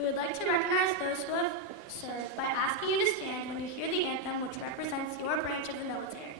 We would like to recognize those who have served by asking you to stand when you hear the anthem, which represents your branch of the military.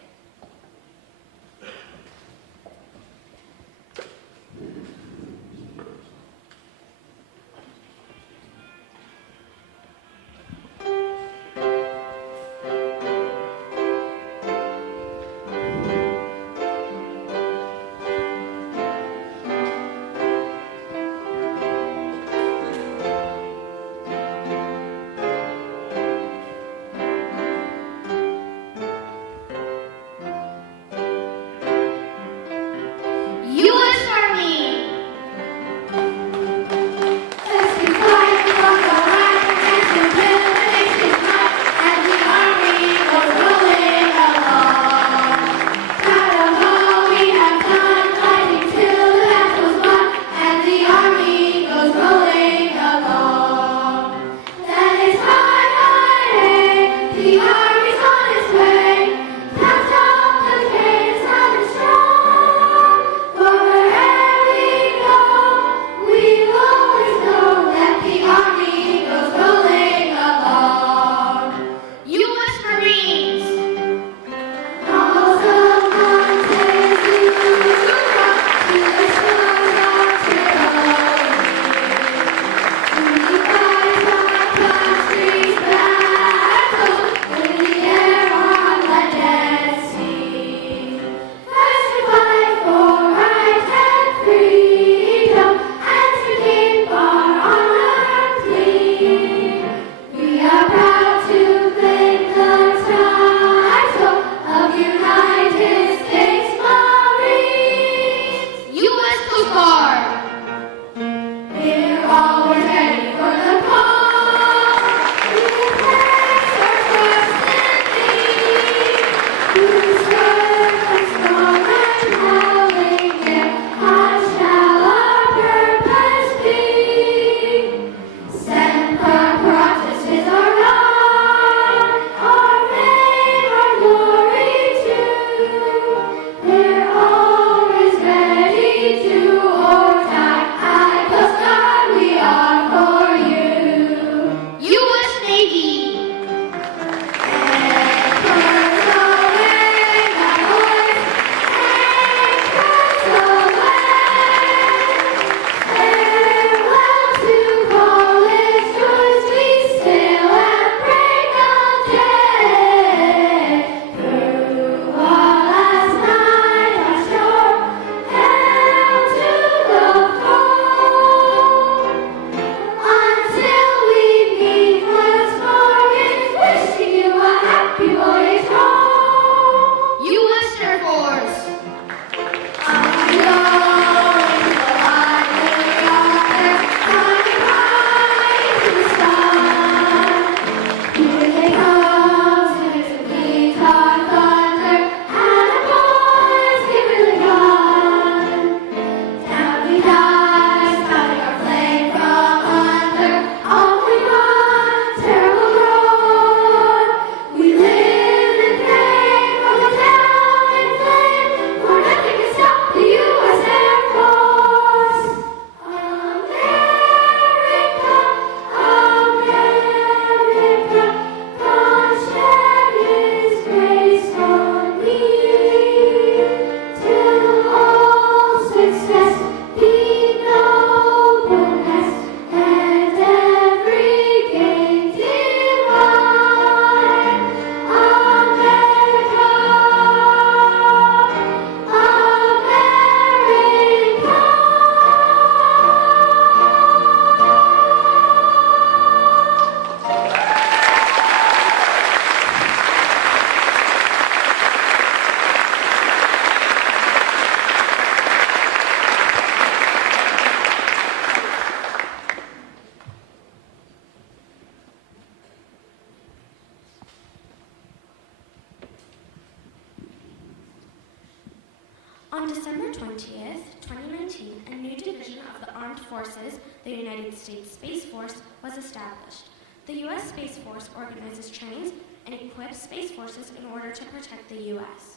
On December 20th, 2019, a new division of the Armed Forces, the United States Space Force, was established. The U.S. Space Force organizes, trains, and equips space forces in order to protect the U.S.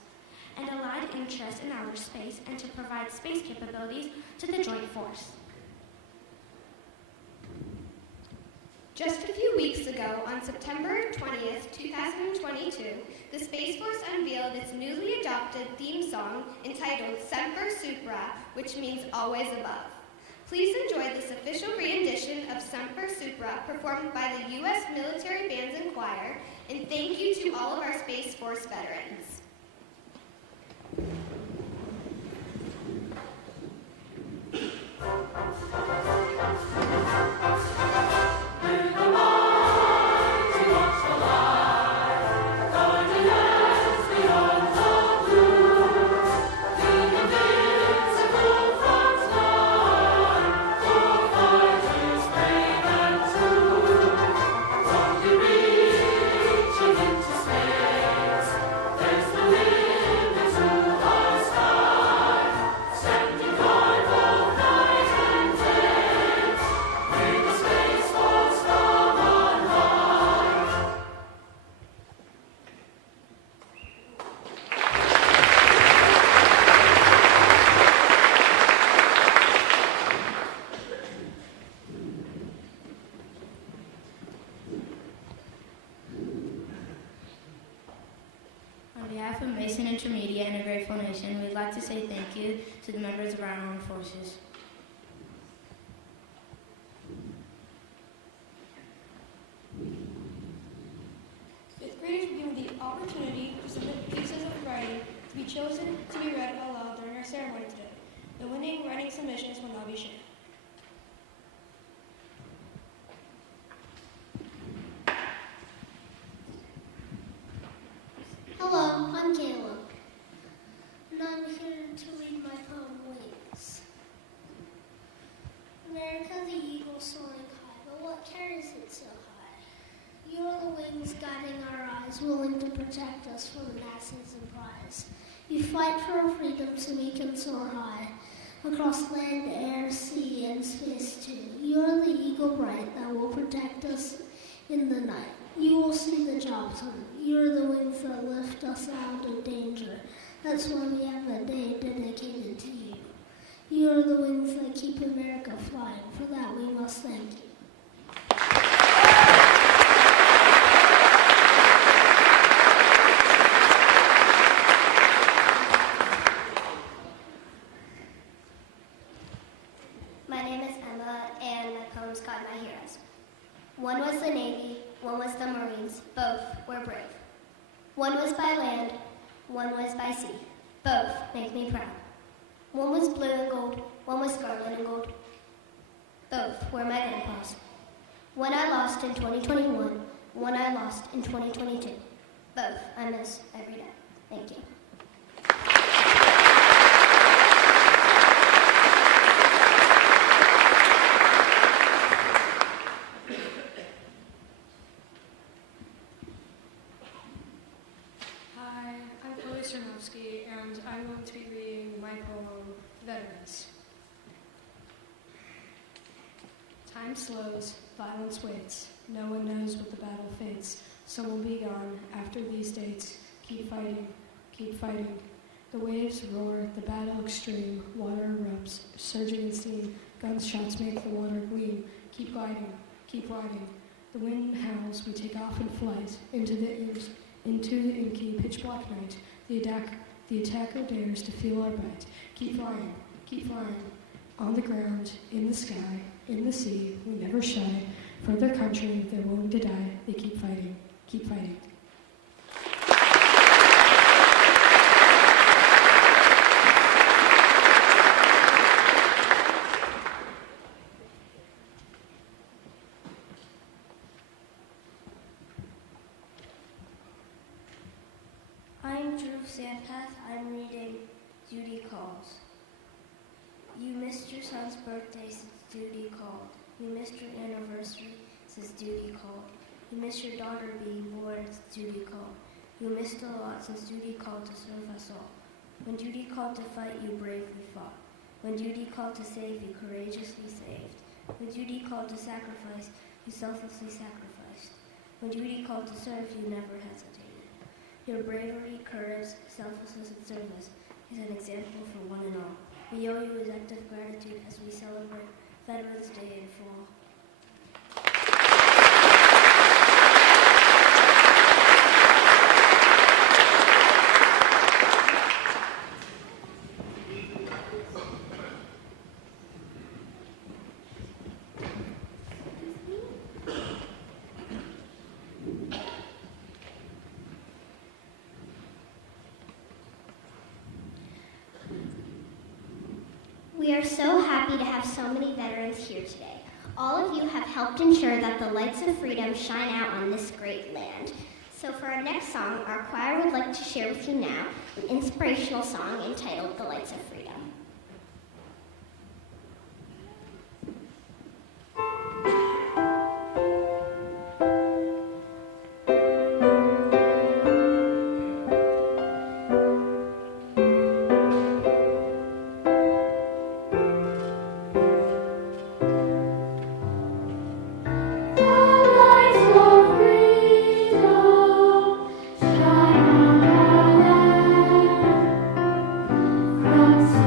and allied interests in outer space and to provide space capabilities to the joint force. Just a few weeks ago, on September 20th, 2022, the Space Force unveiled its newly adopted theme song entitled Semper Supra, which means always above. Please enjoy this official rendition of Semper Supra performed by the U.S. Military Bands and Choir, and thank you to all of our Space Force veterans. On behalf of Mason Intermediate and a grateful nation, we'd like to say thank you to the members of our armed forces. Fifth graders were given the opportunity to submit pieces of writing to be chosen to be read aloud during our ceremony today. The winning writing submissions will now be shared. Hello, I'm Caleb, and I'm here to read my poem, Wings. America, the eagle soaring high, but what carries it so high? You're the wings guiding our eyes, willing to protect us from masses and prize. You fight for our freedom so we can soar high, across land, air, sea, and space too. You're the eagle bright that will protect us in the night. You will see the job done. You're the wings that lift us out of danger. That's why we have a day dedicated to you. You're the wings that keep America flying. For that we must thank you. My name is Emma, and my poem's called My Heroes. One was the Navy, one was the Marines, both were brave. One was by land, one was by sea, both make me proud. One was blue and gold, one was scarlet and gold, both were my grandpa's. One I lost in 2021, one I lost in 2022, both I miss every day. Thank you. And I'm going to be reading my poem, Veterans. Time slows, violence waits. No one knows what the battle fates. Some will be gone after these dates. Keep fighting, keep fighting. The waves roar, the battle extreme. Water erupts, surging in steam. Gunshots make the water gleam. Keep gliding, keep riding. The wind howls, we take off in flight into the inky pitch black night. The attacker dares to feel our bite. Keep flying, on the ground, in the sky, in the sea, we never shy. For their country, they're willing to die. They keep fighting, keep fighting. I'm Drew Sandpath. I'm reading Duty Calls. You missed your son's birthday since duty called. You missed your anniversary since duty called. You missed your daughter being born since duty called. You missed a lot since duty called to serve us all. When duty called to fight, you bravely fought. When duty called to save, you courageously saved. When duty called to sacrifice, you selflessly sacrificed. When duty called to serve, you never hesitated. Your bravery, courage, selflessness, and service is an example for one and all. We owe you a debt of gratitude as we celebrate Veterans Day in fall. have so many veterans here today. All of you have helped ensure that the lights of freedom shine out on this great land. So for our next song, our choir would like to share with you now an inspirational song entitled The Lights of Freedom. From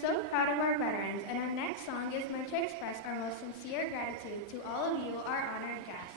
so proud of our veterans and our next song is meant to express our most sincere gratitude to all of you, our honored guests.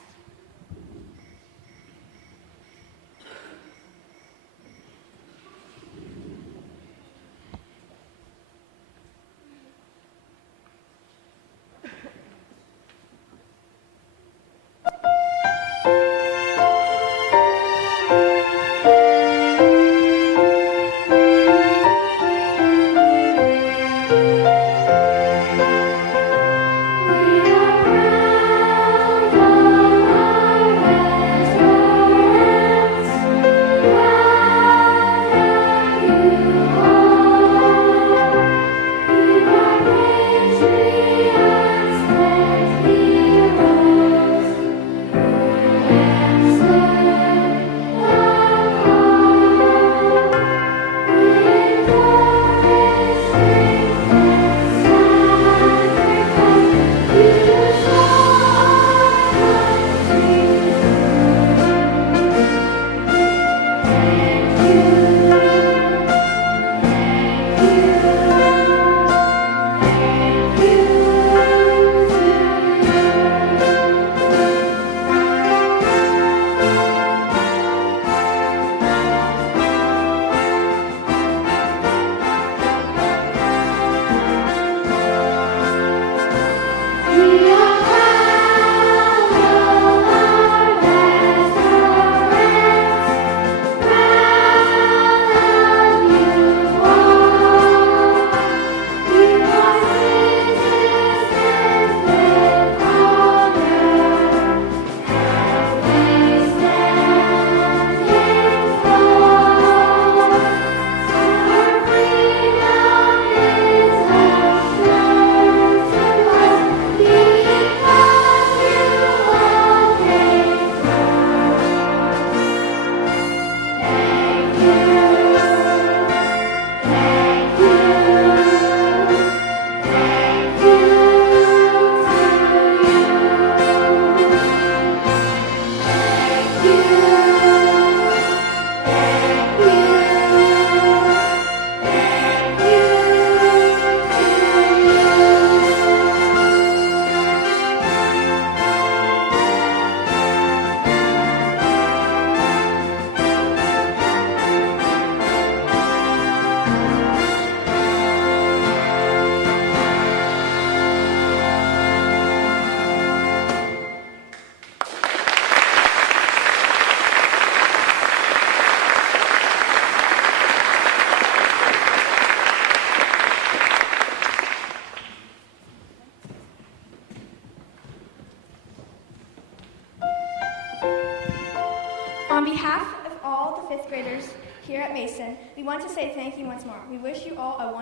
On behalf of all the fifth graders here at Mason, we want to say thank you once more. We wish you all a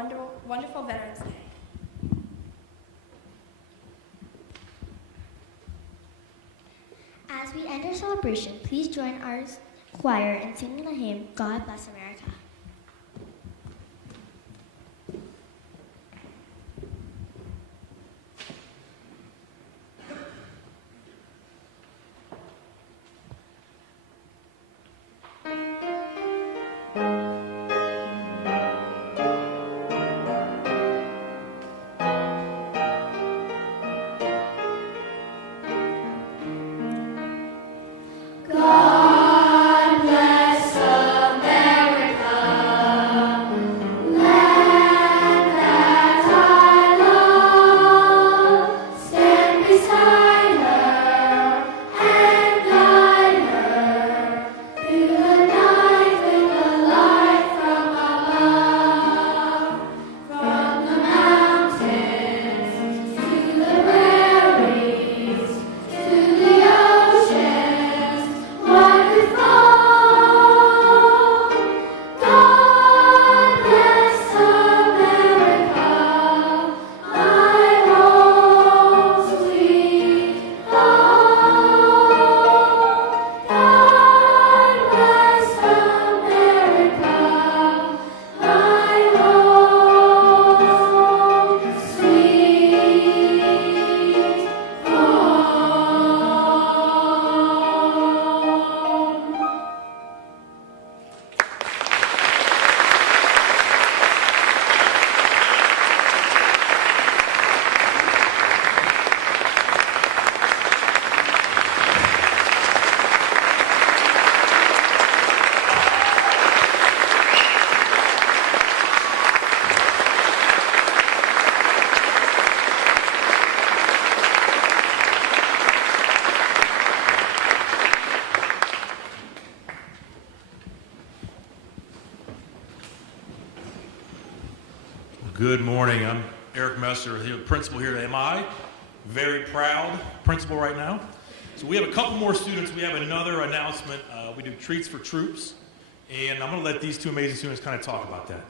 wonderful Veterans Day. As we end our celebration, please join our choir in singing the hymn, God Bless America. God bless America. Good morning. I'm Eric Messer, principal here at MI. Very proud principal right now. So we have a couple more students. We have another announcement. We do treats for troops, and I'm going to let these two amazing students kind of talk about that.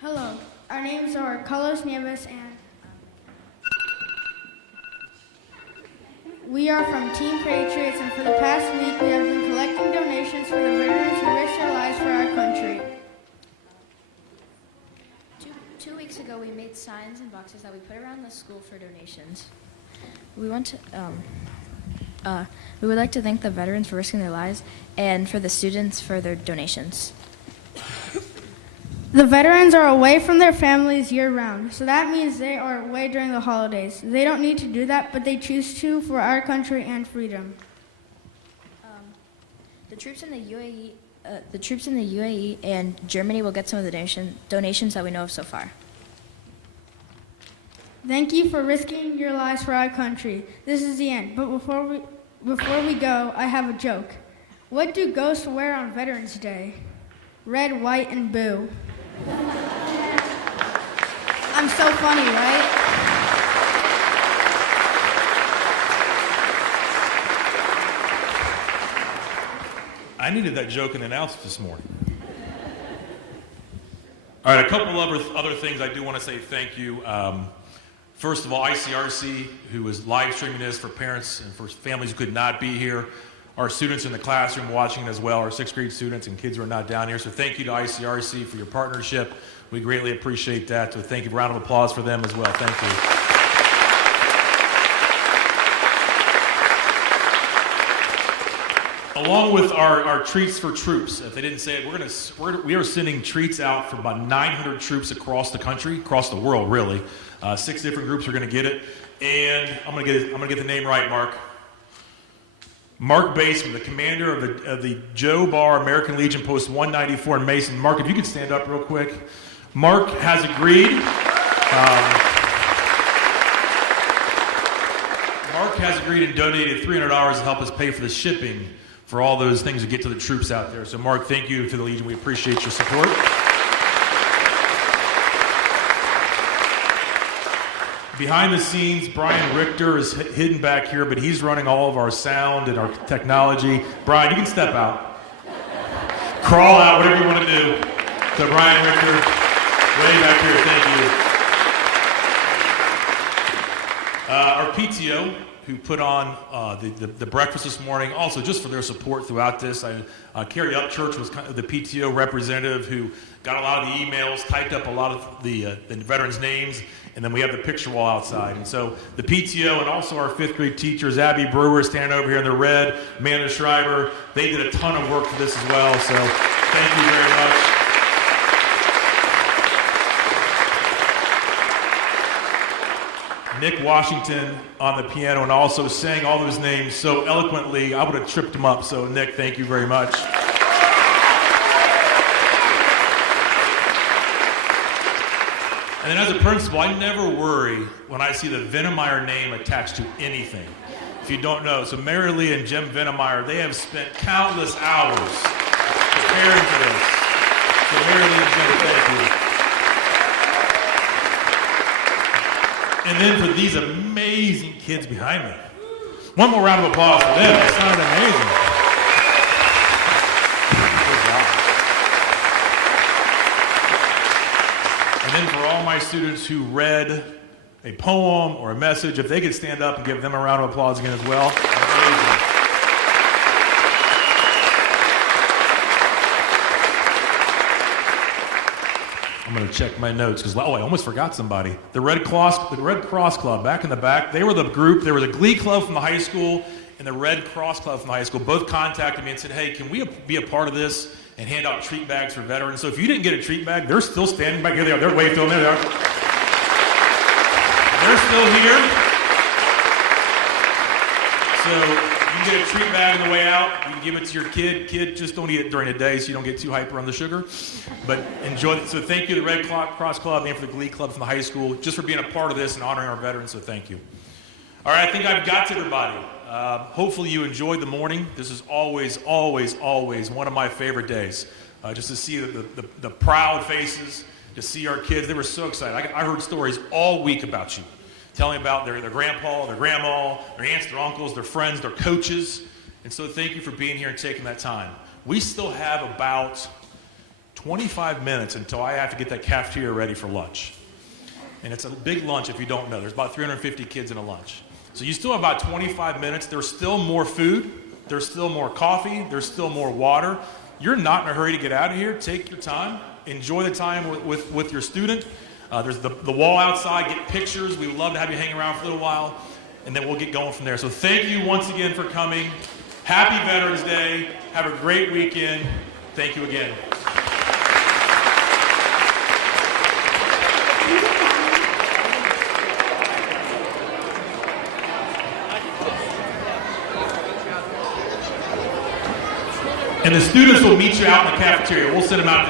Hello, our names are Carlos Nieves and we are from Team Patriots, and for the past week we have been collecting donations for the veterans who risked their lives for our country. Two weeks ago we made signs and boxes that we put around the school for donations. We would like to thank the veterans for risking their lives and for the students for their donations. The veterans are away from their families year-round, so that means they are away during the holidays. They don't need to do that, but they choose to for our country and freedom. The troops in the UAE and Germany will get some of the donations that we know of so far. Thank you for risking your lives for our country. This is the end, but before we go, I have a joke. What do ghosts wear on Veterans Day? Red, white, and blue. I'm so funny, right? I needed that joke in the announcement this morning. All right, a couple of other things I do want to say thank you. First of all, ICRC, who is live streaming this for parents and for families who could not be here. Our students in the classroom watching as well, our 6th grade students and kids who are not down here. So thank you to ICRC for your partnership. We greatly appreciate that. So thank you. Round of applause for them as well. Thank you. Along with our treats for troops, if they didn't say it, we are sending treats out for about 900 troops across the country, across the world, really. 6 different groups are going to get it, and I'm going to get the name right, Mark. Mark Baseman, the commander of the Joe Barr American Legion Post 194 in Mason. Mark, if you could stand up real quick. Mark has agreed. Mark has agreed and donated $300 to help us pay for the shipping for all those things to get to the troops out there. So, Mark, thank you to the Legion. We appreciate your support. Behind the scenes, Brian Richter is hidden back here, but he's running all of our sound and our technology. Brian, you can step out. Crawl out, whatever you want to do. So Brian Richter, way back here, thank you. Our PTO, who put on the breakfast this morning, also just for their support throughout this. Carrie Upchurch was kind of the PTO representative who got a lot of the emails, typed up a lot of the veterans' names, and then we have the picture wall outside. And so the PTO and also our 5th grade teachers, Abby Brewer standing over here in the red, Amanda Schreiber, they did a ton of work for this as well. So thank you very much. Nick Washington on the piano and also sang all those names so eloquently, I would have tripped him up. So Nick, thank you very much. And then as a principal, I never worry when I see the Venemeyer name attached to anything. If you don't know, so Mary Lee and Jim Venemeyer, they have spent countless hours preparing for this. So Mary Lee and Jim, thank you. And then for these amazing kids behind me. One more round of applause for them. That sounded amazing. And then for all my students who read a poem or a message, if they could stand up and give them a round of applause again as well. Amazing. I'm going to check my notes because, I almost forgot somebody. The Red Cross Club, back in the back, they were the group. There was a glee club from the high school and the Red Cross Club from the high school. Both contacted me and said, hey, can we be a part of this and hand out treat bags for veterans? So if you didn't get a treat bag, they're still standing back here. They are. They're waving to them. There they are. They're still here. So you can get a treat bag on the way out. You can give it to your kid. Kid, just don't eat it during the day so you don't get too hyper on the sugar. But enjoy it. So thank you to the Red Cross Club and for the Glee Club from the high school just for being a part of this and honoring our veterans. So thank you. All right, I think I've got to everybody. Hopefully you enjoyed the morning. This is always, always, always one of my favorite days. just to see the proud faces, to see our kids. They were so excited. I heard stories all week about you, telling about their grandpa, their grandma, their aunts, their uncles, their friends, their coaches. And so thank you for being here and taking that time. We still have about 25 minutes until I have to get that cafeteria ready for lunch. And it's a big lunch if you don't know. There's about 350 kids in a lunch. So you still have about 25 minutes. There's still more food. There's still more coffee. There's still more water. You're not in a hurry to get out of here. Take your time. Enjoy the time with your student. There's the wall outside. Get pictures. We would love to have you hang around for a little while. And then we'll get going from there. So thank you once again for coming. Happy Veterans Day. Have a great weekend. Thank you again. And the students will meet you out in the cafeteria. We'll send them out.